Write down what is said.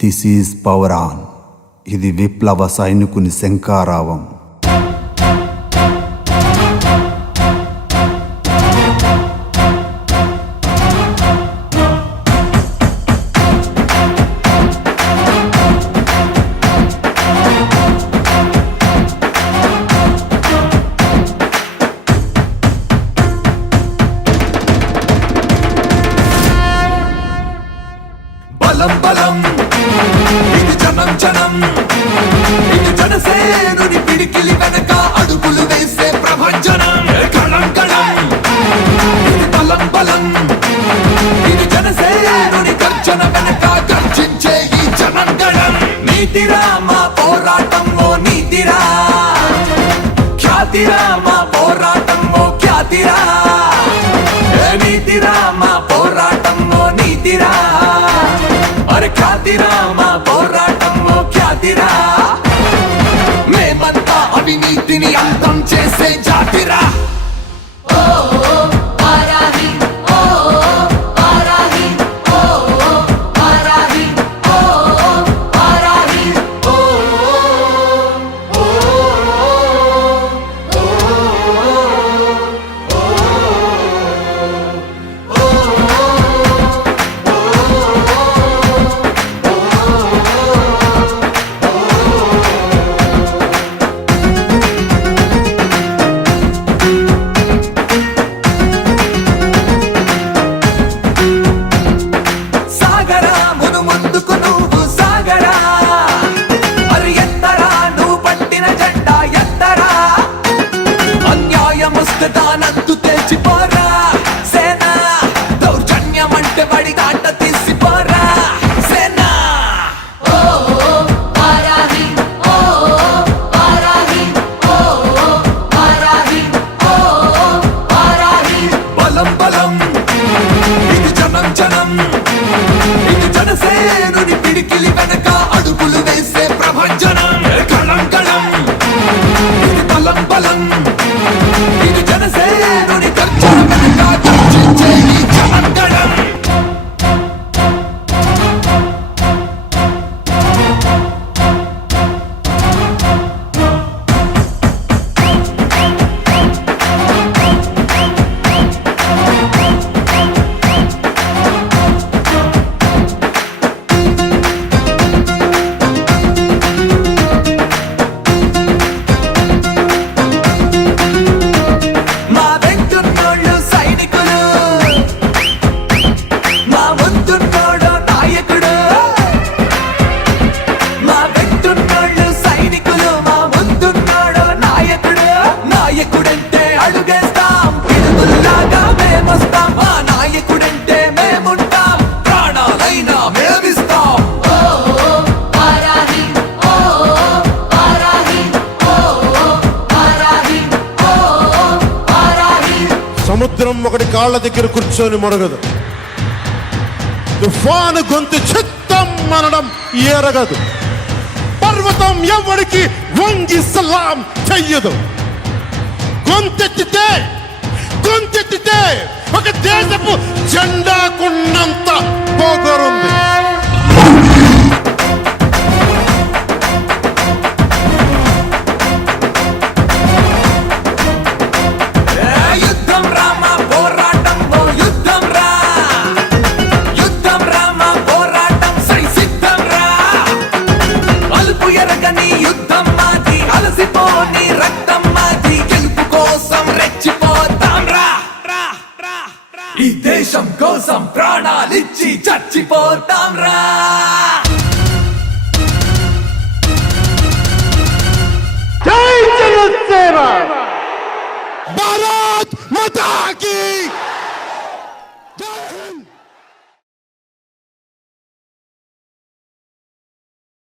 This is power on. ఇది విప్లవ సైనికుని శంఖారావం. బలం బలం ఇది జనం జనం, ఇది జనసేనుని పిడికిలి వెనక అడుగులు వేసే ప్రభంజనం. కళం కళం ఇది బలం బలం, ఇది జనసేనుని గర్జన వెనక గర్జించే ఈ జనం గణం. నీతిరా మా పోరాటం ఓ నీతిరా, ఖ్యాతిరా మా పోరాటం ఓ ఖ్యాతిరా. నీతిరా మా పోరాటం ఓ నీతిరా, అరే ఖ్యాతిరా మా పోరాటం ఓ ఖ్యాతిరా. మేమంతా అవినీతిని అంతం చేసే జాతిరా. దానంతు తెచ్చిపోరా సేనా, దౌర్జన్యం అంటే బడి దాట తీసిపోరా సేనా. బలం బలం ఇది జనం జనం, ఇది జనసేనుని పిడికిలి వెనక అడుగులు వేసే ప్రభంజనం. కళం కళం ఇది బలం బలం, ఇది జనసేనుని గర్జన వెనక గర్జించే ఈ జనం గణం. సముద్రం ఒకటి కాళ్ళ దగ్గర కూర్చొని మొరగదు, తుఫాను గొంతు చిత్తం మనడం ఎరగదు, పర్వతం ఎవరికి వంగి సలాం చెయ్యదు. గొంతెత్తితే ఒక దేశపు జెండాకున్నంత పొగరుంది. ఈ దేశం కోసం ప్రాణాలిచ్చి చచ్చిపోతాం రా. జై జనసేన, భారత్ మాతా కీ